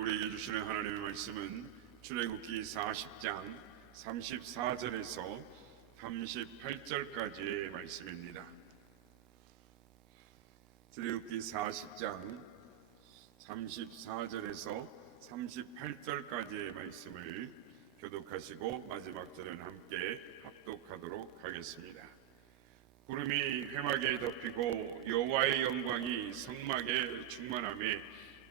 우리에게 주시는 하나님의 말씀은 출애굽기 40장 34절에서 38절까지의 말씀입니다. 출애굽기 40장 34절에서 38절까지의 말씀을 교독하시고 마지막 절은 함께 합독하도록 하겠습니다. 구름이 회막에 덮이고 여호와의 영광이 성막에 충만함에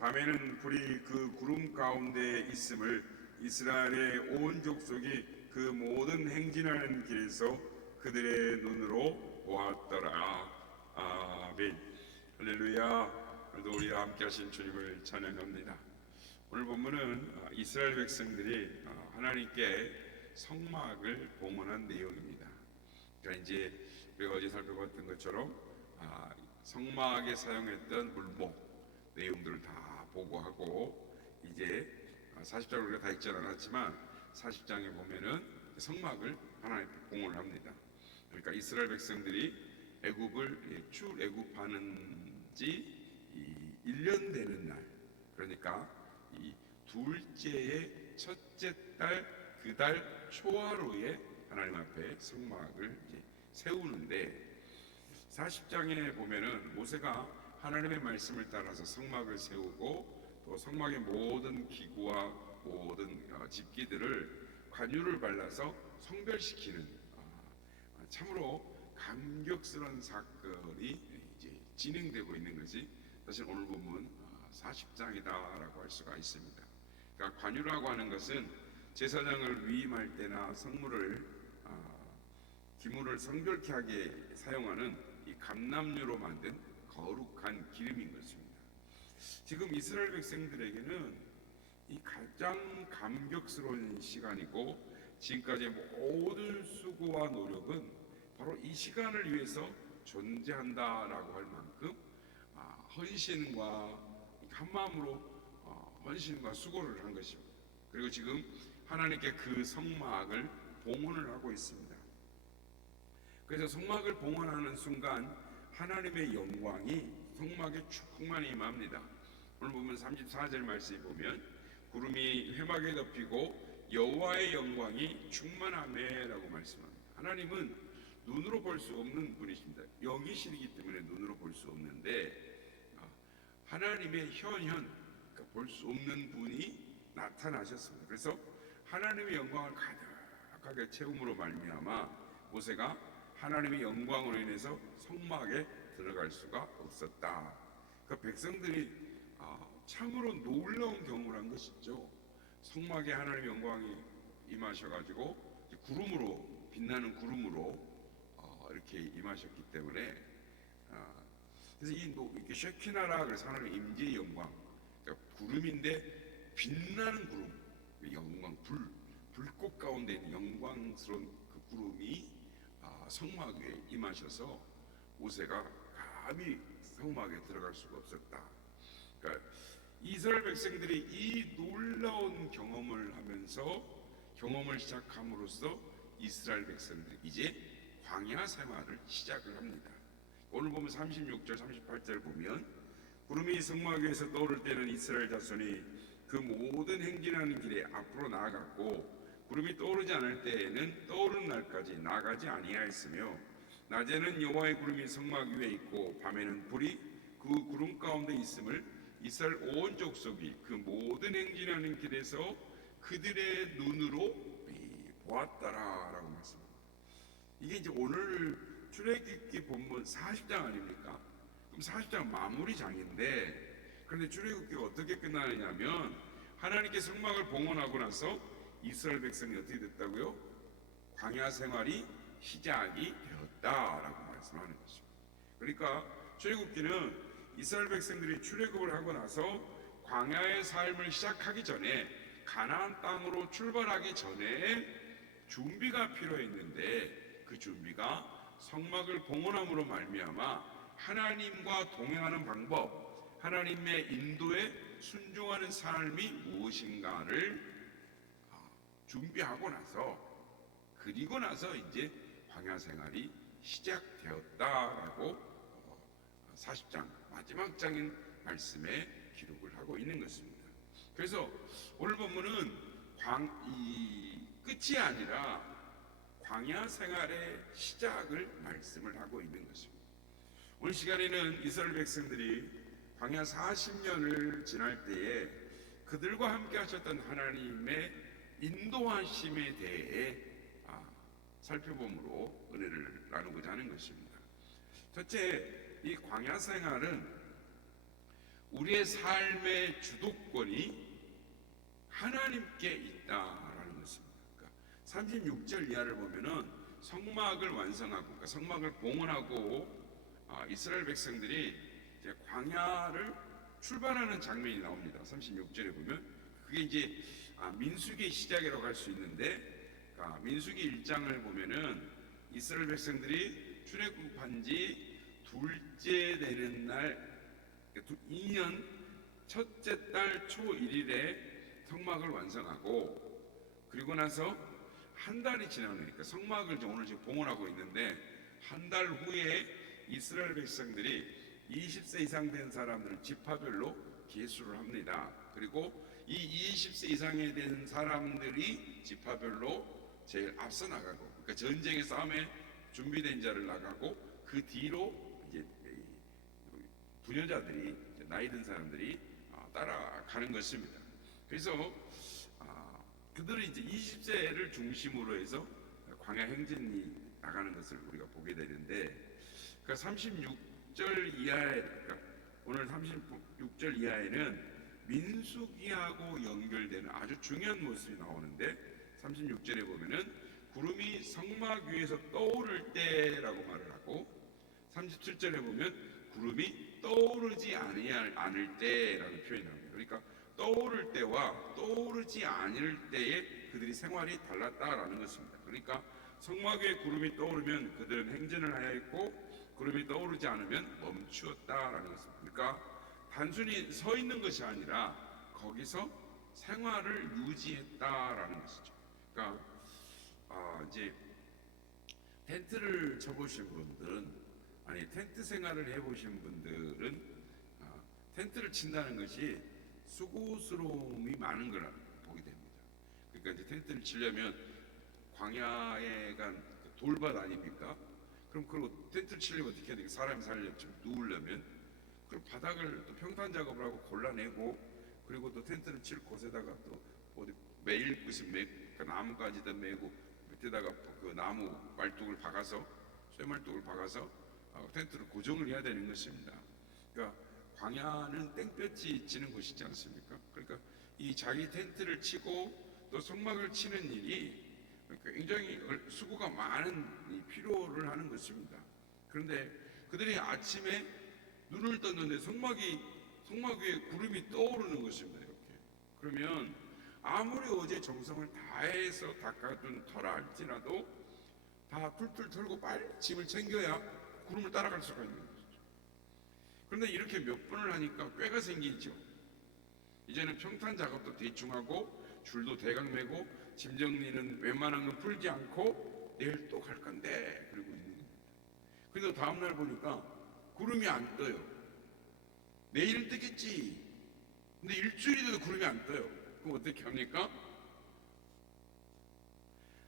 밤에는 불이 그 구름 가운데 있음을 이스라엘의 온 족속이 그 모든 행진하는 길에서 그들의 눈으로 보았더라. 아멘. 할렐루야. 오늘도 우리와 함께 하신 주님을 찬양합니다. 오늘 본문은 아, 이스라엘 백성들이 아, 하나님께 성막을 봉헌한 내용입니다. 그러니까 이제 우리가 어제 살펴봤던 것처럼 아, 성막에 사용했던 물목 내용들을 다 보고하고 이제 40장을 우리가 다 읽지 않았지만 40장에 보면은 성막을 하나님 봉헌을 합니다. 그러니까 이스라엘 백성들이 애굽을 출애굽하는 지 1년 되는 날 그러니까 이 둘째의 첫째 달 그 달 초하루에 하나님 앞에 성막을 세우는데 40장에 보면은 모세가 하나님의 말씀을 따라서 성막을 세우고 또 성막의 모든 기구와 모든 어, 집기들을 관유를 발라서 성별시키는 어, 참으로 감격스러운 사건이 이제 진행되고 있는 것이 사실 오늘 본문 40장이다라고 할 수가 있습니다. 그러니까 관유라고 하는 것은 제사장을 위임할 때나 성물을 어, 기물을 성별케 하게 사용하는 이 감남유로 만든 거룩한 기름인 것입니다. 지금 이스라엘 백성들에게는 이 가장 감격스러운 시간이고 지금까지의 모든 수고와 노력은 바로 이 시간을 위해서 존재한다라고 할 만큼 아, 헌신과 한 마음으로 어, 헌신과 수고를 한 것입니다. 그리고 지금 하나님께 그 성막을 봉헌을 하고 있습니다. 그래서 성막을 봉헌하는 순간 하나님의 영광이 성막에 충만히 임합니다. 오늘 보면 34절 말씀에 보면 구름이 회막에 덮이고 여호와의 영광이 충만함에라고 말씀합니다. 하나님은 눈으로 볼 수 없는 분이십니다. 영이시기 때문에 눈으로 볼 수 없는데 아, 하나님의 현현 그러니까 볼수 없는 분이 나타나셨습니다. 그래서 하나님의 영광을 가득하게 채움으로 말미암아 모세가 하나님의 영광으로 인해서 성막에 들어갈 수가 없었다. 그 백성들이 아, 참으로 놀라운 경험을 한 것이죠. 성막에 하나님의 영광이 임하셔가지고 구름으로 빛나는 구름으로 어, 이렇게 임하셨기 때문에 아, 그래서 이 쉐키나라 그래서 하나님의 임재의 영광, 그러니까 구름인데 빛나는 구름, 그 영광 불 불꽃 가운데 있는 영광스러운 그 구름이 아, 성막 위에 임하셔서 모세가 감히 성막에 들어갈 수가 없었다. 그러니까 이스라엘 백성들이 이 놀라운 경험을 하면서 경험을 시작함으로써 이스라엘 백성들이 이제 광야 생활을 시작을 합니다. 오늘 보면 36절, 38절 보면 구름이 성막 위에서 떠오를 때는 이스라엘 자손이 그 모든 행진하는 길에 앞으로 나아갔고 구름이 떠오르지 않을 때에는 떠오르는 날까지 나가지 아니하였으며 낮에는 여호와의 구름이 성막 위에 있고 밤에는 불이 그 구름 가운데 있음을 이스라엘 온 족속이 그 모든 행진하는 길에서 그들의 눈으로 보았다라라고 말씀합니다. 이게 이제 오늘 출애굽기 본문 40장 아닙니까? 그럼 40장 마무리 장인데 그런데 출애굽기가 어떻게 끝나느냐면 하나님께 성막을 봉헌하고 나서 이스라엘 백성이 어떻게 됐다고요? 광야 생활이 시작이 되었다라고 말씀하는 것입니다. 그러니까 출애굽기는 이스라엘 백성들이 출애굽을 하고 나서 광야의 삶을 시작하기 전에 가나안 땅으로 출발하기 전에 준비가 필요했는데 그 준비가 성막을 봉헌함으로 말미암아 하나님과 동행하는 방법, 하나님의 인도에 순종하는 삶이 무엇인가를 아, 준비하고 나서 그리고 나서 이제 광야 생활이 시작되었다라고 어, 40장 마지막 장인 말씀에 기록을 하고 있는 것입니다. 그래서 오늘 본문은 광, 이 끝이 아니라 광야 생활의 시작을 말씀을 하고 있는 것입니다. 오늘 시간에는 이스라엘 백성들이 광야 40년을 지날 때에 그들과 함께 하셨던 하나님의 인도하심에 대해 아, 살펴봄으로 은혜를 나누고자 하는 것입니다. 첫째, 이 광야 생활은 우리의 삶의 주도권이 하나님께 있다라는 것입니다. 그러니까 36절 이하를 보면은 성막을 완성하고 그러니까 성막을 봉헌하고 아, 이스라엘 백성들이 이제 광야를 출발하는 장면이 나옵니다. 36절에 보면 그게 이제 아, 민수기 시작이라고 할 수 있는데 아, 민수기 1장을 보면은 이스라엘 백성들이 출애굽한 지 둘째 되는 날 2년 첫째 달 초 1일에 성막을 완성하고 그리고 나서 한 달이 지나니까 성막을 이제 오늘 지금 봉헌하고 있는데 한 달 후에 이스라엘 백성들이 20세 이상 된 사람들을 지파별로 계수를 합니다. 그리고 이 20세 이상에 된 사람들이 지파별로 제일 앞서 나가고 그러니까 전쟁의 싸움에 준비된 자를 나가고 그 뒤로 이제 이 부녀자들이 나이 든 사람들이 아, 따라가는 것입니다. 그래서 아, 그들은 이제 20세를 중심으로 해서 광야 행진이 나가는 것을 우리가 보게 되는데 그 36절 이하에 그러니까 오늘 36절 이하에는 민수기하고 연결되는 아주 중요한 모습이 나오는데 36절에 보면은 구름이 성막 위에서 떠오를 때라고 말을 하고 37절에 보면 구름이 떠오르지 아니할 않을 때라는 표현이 나옵니다. 그러니까 떠오를 때와 떠오르지 않을 때에 그들이 생활이 달랐다라는 것입니다. 그러니까 성막 위에 구름이 떠오르면 그들은 행진을 하였고 구름이 떠오르지 않으면 멈추었다라는 것입니다. 그러니까 단순히 서 있는 것이 아니라 거기서 생활을 유지했다라는 것이죠. 그러니까 아, 이제 텐트를 쳐보신 분들은 아니 텐트 생활을 해보신 분들은 아, 텐트를 친다는 것이 수고스러움이 많은 걸 보게 됩니다. 그러니까 이제 텐트를 치려면 광야에 간 돌밭 아닙니까? 그럼 그리고 텐트를 치려면 어떻게 해야 되겠 사람이 살려면 좀 누우려면 그럼 바닥을 또 평탄 작업을 하고 골라내고 그리고 또 텐트를 칠 곳에다가 또 어디 매일 것이 매, 그 나무까지다 매고 밑에다가 그 나무 말뚝을 박아서 쇠말뚝을 박아서 어, 텐트를 고정을 해야 되는 것입니다. 그러니까 광야는 땡볕이 지는 곳이지 않습니까? 그러니까 이 자기 텐트를 치고 또 성막을 치는 일이 굉장히 수고가 많은 이 필요를 하는 것입니다. 그런데 그들이 아침에 눈을 떴는데 성막이 성막 위에 구름이 떠오르는 것입니다. 이렇게 그러면 아무리 어제 정성을 다해서 닦아둔 터라 할지라도 다 툴툴 털고 빨리 짐을 챙겨야 구름을 따라갈 수가 있는 거죠. 그런데 이렇게 몇 번을 하니까 꾀가 생기죠. 이제는 평탄 작업도 대충 하고 줄도 대강 매고 짐 정리는 웬만한 건 풀지 않고 내일 또 갈 건데 그리고 있는 겁니다. 그래서 다음 날 보니까 구름이 안 떠요. 내일은 뜨겠지. 근데 일주일이 돼도 구름이 안 떠요. 그럼 어떻게 합니까?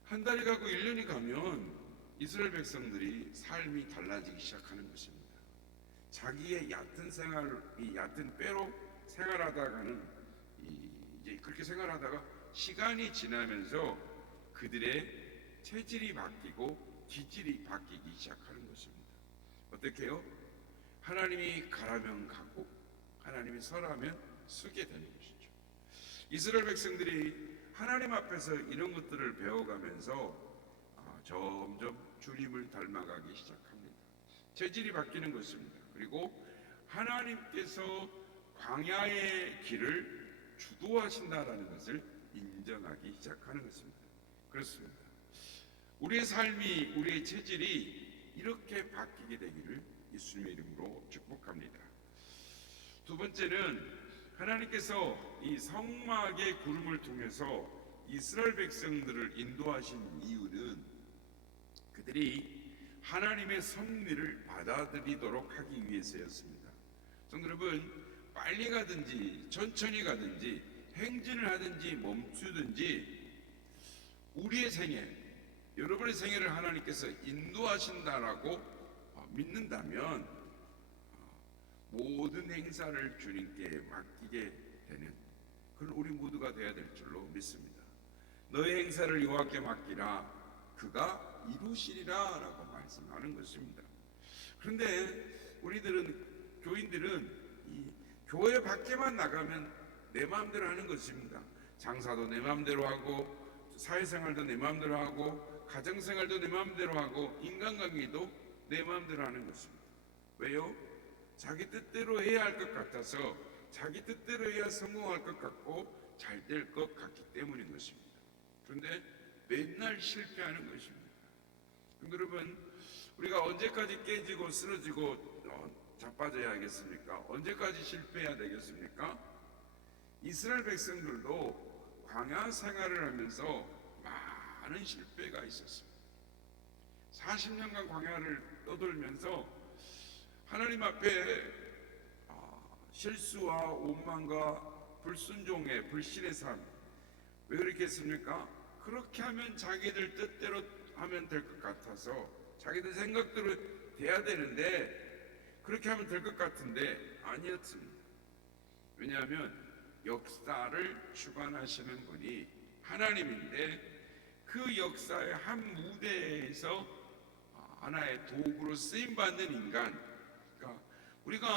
한 달이 가고 1년이 가면 이스라엘 백성들이 삶이 달라지기 시작하는 것입니다. 자기의 얕은 생활, 이 얕은 뼈로 생활하다가는 이, 이제 그렇게 생활하다가 시간이 지나면서 그들의 체질이 바뀌고 기질이 바뀌기 시작하는 것입니다. 어떻게 해요? 하나님이 가라면 가고 하나님이 서라면 서게 되는 것이죠. 이스라엘 백성들이 하나님 앞에서 이런 것들을 배워가면서 아, 점점 주님을 닮아가기 시작합니다. 체질이 바뀌는 것입니다. 그리고 하나님께서 광야의 길을 주도하신다라는 것을 인정하기 시작하는 것입니다. 그렇습니다. 우리의 삶이 우리의 체질이 이렇게 바뀌게 되기를 예수님의 이름으로 축복합니다. 두 번째는 하나님께서 이 성막의 구름을 통해서 이스라엘 백성들을 인도하신 이유는 그들이 하나님의 섭리를 받아들이도록 하기 위해서였습니다. 성도 여러분, 빨리 가든지 천천히 가든지 행진을 하든지 멈추든지 우리의 생애, 여러분의 생애를 하나님께서 인도하신다라고 어, 믿는다면 어, 모든 행사를 주님께 맡기게 되는 그런 우리 모두가 되어야 될 줄로 믿습니다. 너의 행사를 여호와께 맡기라 그가 이루시리라라고 말씀하는 것입니다. 그런데 우리들은 교인들은 이 교회 밖에만 나가면 내 마음대로 하는 것입니다. 장사도 내 마음대로 하고 사회생활도 내 마음대로 하고 가정생활도 내 마음대로 하고 인간관계도 내 마음대로 하는 것입니다. 왜요? 자기 뜻대로 해야 할 것 같아서 자기 뜻대로 해야 성공할 것 같고 잘 될 것 같기 때문인 것입니다. 그런데 맨날 실패하는 것입니다. 여러분, 우리가 언제까지 깨지고 쓰러지고 어, 자빠져야 하겠습니까? 언제까지 실패해야 되겠습니까? 이스라엘 백성들도 광야 생활을 하면서 많은 실패가 있었습니다. 40년간 광야를 떠돌면서 하나님 앞에 아, 실수와 오만과 불순종의 불신의 삶, 왜 그렇게 했습니까? 그렇게 하면 자기들 뜻대로 하면 될 것 같아서 자기들 생각대로 돼야 되는데 그렇게 하면 될 것 같은데 아니었습니다. 왜냐하면 역사를 주관하시는 분이 하나님인데 그 역사의 한 무대에서 하나의 도구로 쓰임 받는 인간. 그러니까 우리가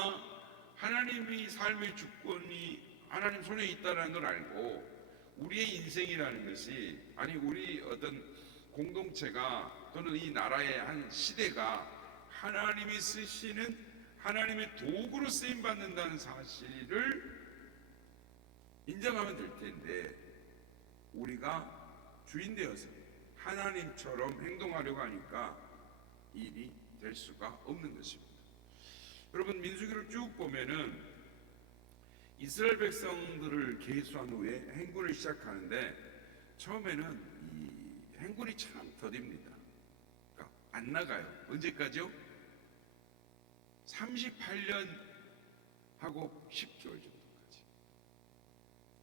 하나님이 삶의 주권이 하나님 손에 있다는 걸 알고 우리의 인생이라는 것이 아니 우리 어떤 공동체가 또는 이 나라의 한 시대가 하나님이 쓰시는 하나님의 도구로 쓰임 받는다는 사실을 인정하면 될 텐데 우리가 주인 되어서 하나님처럼 행동하려고 하니까 일이 될 수가 없는 것입니다. 여러분 민수기를 쭉 보면은 이스라엘 백성들을 계수한 후에 행군을 시작하는데 처음에는 이 행군이 참 더딥니다. 그러니까 안 나가요. 언제까지요? 38년 하고 10개월 정도까지.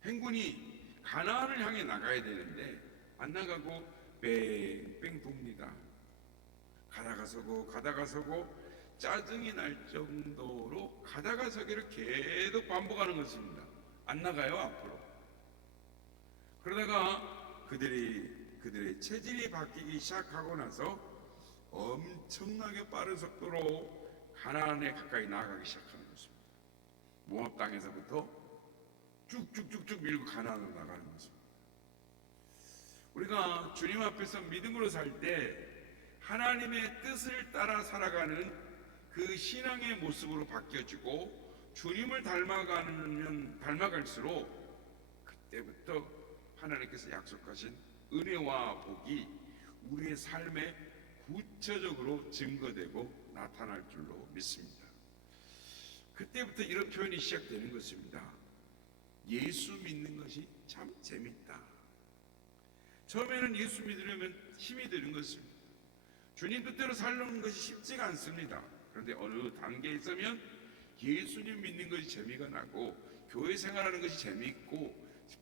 행군이 가나안을 향해 나가야 되는데 안 나가고 뺑뺑 돕니다. 가다가 서고 가다가 서고 짜증이 날 정도로 가다가 서기를 계속 반복하는 것입니다. 안 나가요 앞으로. 그러다가 그들이 그들의 체질이 바뀌기 시작하고 나서 엄청나게 빠른 속도로 가나안에 가까이 나아가기 시작하는 것입니다. 모압 땅에서부터 쭉쭉쭉쭉 밀고 가나안으로 나가는 것입니다. 우리가 주님 앞에서 믿음으로 살때 하나님의 뜻을 따라 살아가는 그 신앙의 모습으로 바뀌어지고 주님을 닮아가면 닮아갈수록 그때부터 하나님께서 약속하신 은혜와 복이 우리의 삶에 구체적으로 증거되고 나타날 줄로 믿습니다. 그때부터 이런 표현이 시작되는 것입니다. 예수 믿는 것이 참 재밌다. 처음에는 예수 믿으려면 힘이 드는 것입니다. 주님 뜻대로 살는 것이 쉽지가 않습니다. 그런데 어느 단계에 있으면 예수님 믿는 것이 재미가 나고 교회 생활하는 것이 재미있고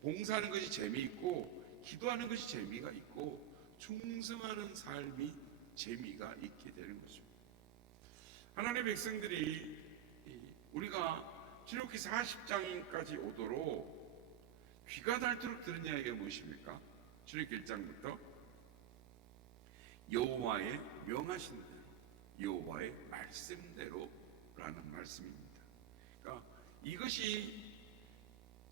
봉사하는 것이 재미있고 기도하는 것이 재미가 있고 충성하는 삶이 재미가 있게 되는 것입니다. 하나님의 백성들이 우리가 출애굽기 40장까지 오도록 귀가 닳도록 들은 이야기가 무엇입니까? 출애굽기 1장부터 여호와의 명하신 대로 여호와의 말씀대로라는 말씀입니다. 그러니까 이것이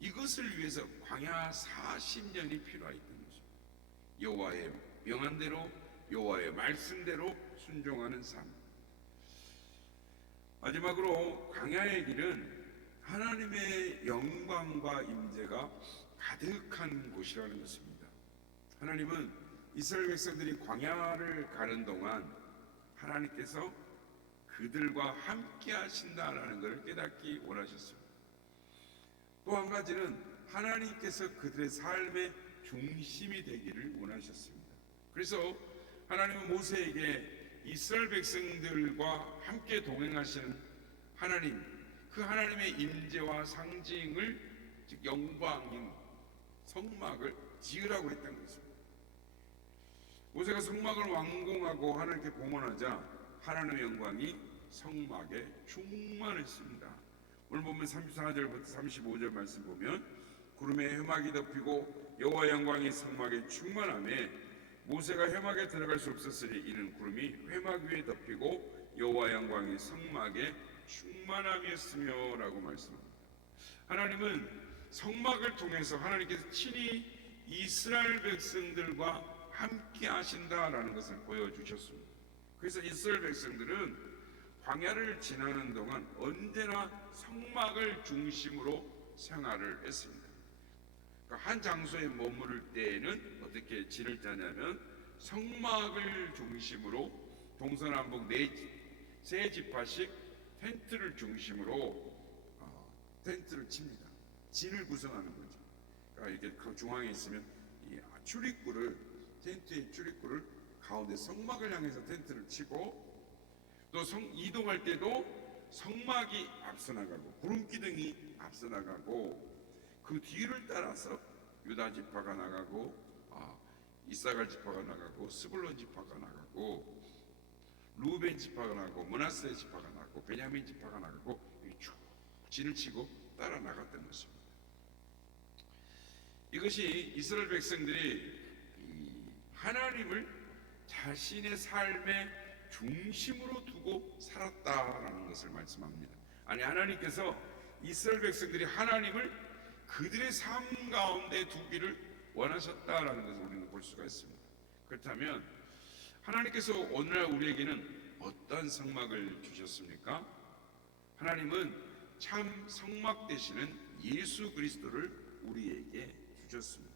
이것을 위해서 광야 40년이 필요했던 것입니다. 여호와의 명한 대로 여호와의 말씀대로 순종하는 삶. 마지막으로 광야의 길은 하나님의 영광과 임재가 가득한 곳이라는 것입니다. 하나님은 이스라엘 백성들이 광야를 가는 동안 하나님께서 그들과 함께 하신다라는 것을 깨닫기 원하셨습니다. 또 한 가지는 하나님께서 그들의 삶의 중심이 되기를 원하셨습니다. 그래서 하나님은 모세에게 이스라엘 백성들과 함께 동행하시는 하나님, 그 하나님의 임재와 상징을 즉 영광인 성막을 지으라고 했던 것입니다. 모세가 성막을 완공하고 하나님께 봉헌하자 하나님의 영광이 성막에 충만했습니다. 오늘 보면 34절부터 35절 말씀 보면 구름에 해막이 덮이고 여호와 영광이 성막에 충만함에 모세가 해막에 들어갈 수 없었으니 이는 구름이 회막 위에 덮이고 여호와 영광이 성막에 충만함이었으며라고 말씀합니다. 하나님은 성막을 통해서 하나님께서 친히 이스라엘 백성들과 함께 하신다라는 것을 보여주셨습니다. 그래서 이스라엘 백성들은 광야를 지나는 동안 언제나 성막을 중심으로 생활을 했습니다. 그러니까 한 장소에 머무를 때에는 어떻게 지를 짜냐면 성막을 중심으로 동서남북 네세 지파씩 텐트를 중심으로 어, 텐트를 칩니다. 진을 구성하는 거죠. 그러니까 이렇게 그 중앙에 있으면 이 출입구를 텐트의 출입구를 가운데 성막을 향해서 텐트를 치고 또 성, 이동할 때도 성막이 앞서 나가고 구름 기둥이 앞서 나가고 그 뒤를 따라서 유다 지파가 나가고 아, 이사갈 지파가 나가고 스불론 지파가 나가고 루벤 지파가 나가고 문하세 지파가 나가고 베냐민 지파가 나가고 이쭉 진을 치고 따라 나갔던 것입니다. 이것이 이스라엘 백성들이 이 하나님을 자신의 삶의 중심으로 두고 살았다라는 것을 말씀합니다. 아니 하나님께서 이스라엘 백성들이 하나님을 그들의 삶 가운데 두기를 원하셨다라는 것을 우리는 볼 수가 있습니다. 그렇다면 하나님께서 오늘날 우리에게는 어떤 성막을 주셨습니까? 하나님은 참 성막 되시는 예수 그리스도를 우리에게 주셨습니다.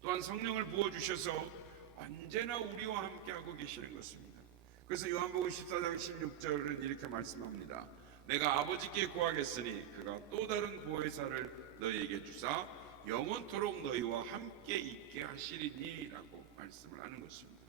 또한 성령을 부어 주셔서 언제나 우리와 함께하고 계시는 것입니다. 그래서 요한복음 14장 16절은 이렇게 말씀합니다. 내가 아버지께 구하겠으니 그가 또 다른 보혜사를 너희에게 주사 영원토록 너희와 함께 있게 하시리니라고 말씀을 하는 것입니다.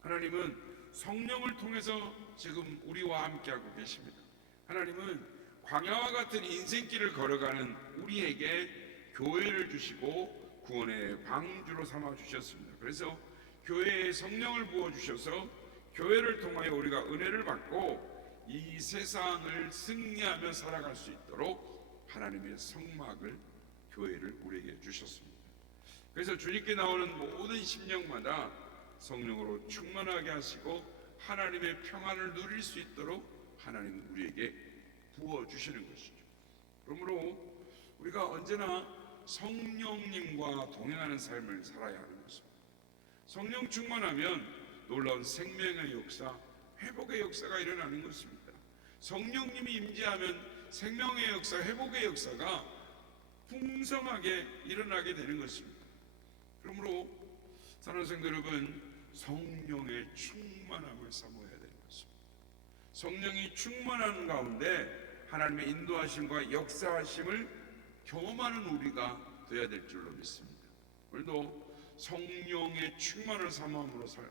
하나님은 성령을 통해서 지금 우리와 함께하고 계십니다. 하나님은 광야와 같은 인생길을 걸어가는 우리에게 교회를 주시고 구원의 방주로 삼아 주셨습니다. 그래서 교회에 성령을 부어 주셔서 교회를 통하여 우리가 은혜를 받고 이 세상을 승리하며 살아갈 수 있도록 하나님의 성막을 교회를 우리에게 주셨습니다. 그래서 주님께 나오는 모든 심령마다 성령으로 충만하게 하시고 하나님의 평안을 누릴 수 있도록 하나님은 우리에게 부어 주시는 것이죠. 그러므로 우리가 언제나 성령님과 동행하는 삶을 살아야 하는 것입니다. 성령 충만하면 놀라운 생명의 역사, 회복의 역사가 일어나는 것입니다. 성령님이 임재하면 생명의 역사, 회복의 역사가 풍성하게 일어나게 되는 것입니다. 그러므로 사랑하는 여러분, 성령의 충만함을 사모해야 되는 것입니다. 성령이 충만한 가운데 하나님의 인도하심과 역사하심을 경험하는 우리가 되어야 될 줄로 믿습니다. 오늘도 성령의 충만을 사모함으로 살,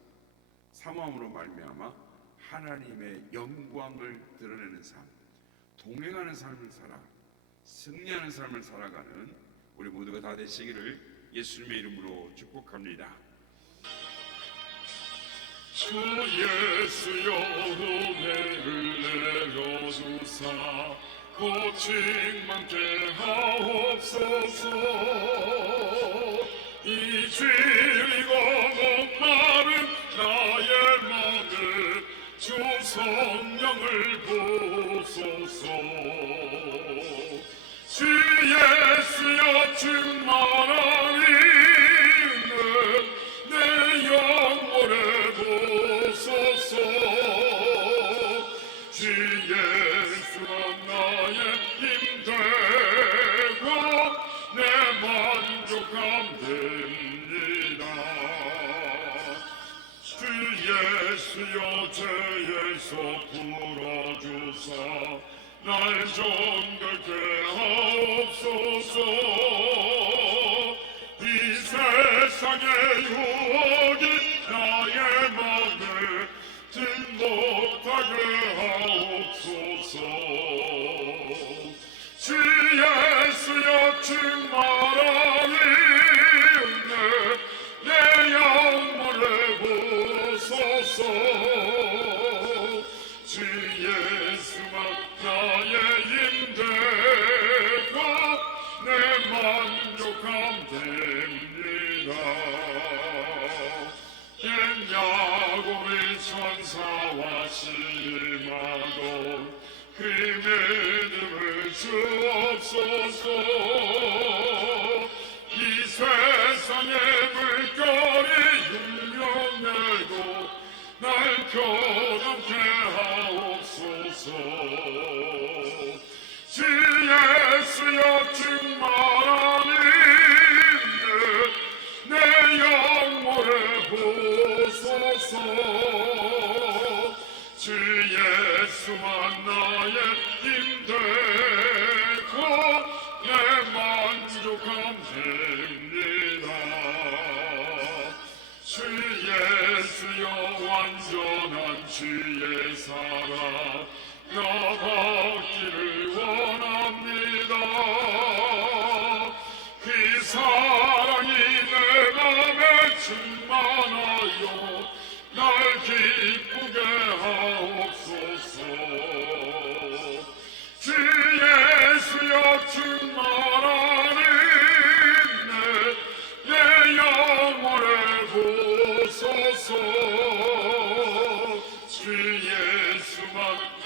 사모함으로 말미암아 하나님의 영광을 드러내는 삶, 동행하는 삶을 살아 승리하는 삶을 살아가는 우리 모두가 다 되시기를 예수님의 이름으로 축복합니다. 주 예수여 은혜를 내려주사 고침만 되하옵소서 이 죄리고 목마른 나의 마음에 주 성령을 부소서. 주 예수여 충만한 내 영혼에 보소서. 주 예수가 이 세상의 유혹이 만족함 됩니다. 옛 야곱의 천사와 심하도 그 믿음을 주옵소서. 이 세상의 물결이 육령내고 날 겨눈게 하옵소서. 주 예수여 충만 주 예수만 나의 힘되고 내 만족함 됩니다 주 예수여 완전한 주의 사랑 나 받기를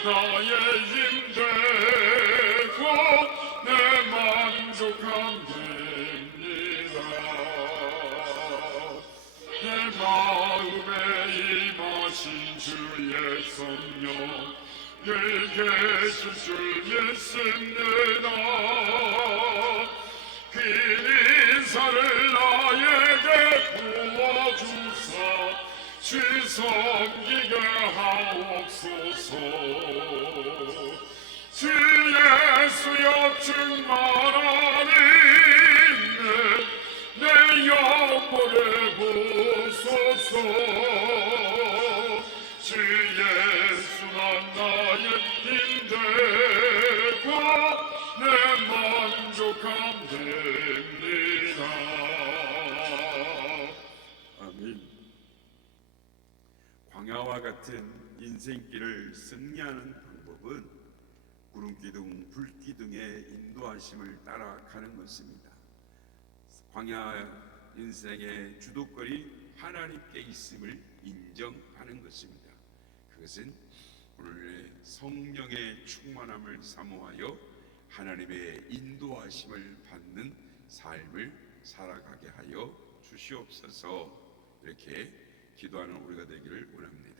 나의 힘되고 내 만족함 됩니다. 내 마음에 임하신 주의 성령 늘 계신 줄 믿습니다. 그 인사를 나에게 부어주사 주 섬기게 하옵소서. 주 예수여 내, 내 영혼을 보소서 같은 인생길을 승리하는 방법은 구름기둥, 불기둥의 인도하심을 따라가는 것입니다. 광야 인생의 주도권이 하나님께 있음을 인정하는 것입니다. 그것은 오늘의 성령의 충만함을 사모하여 하나님의 인도하심을 받는 삶을 살아가게 하여 주시옵소서 이렇게 기도하는 우리가 되기를 원합니다.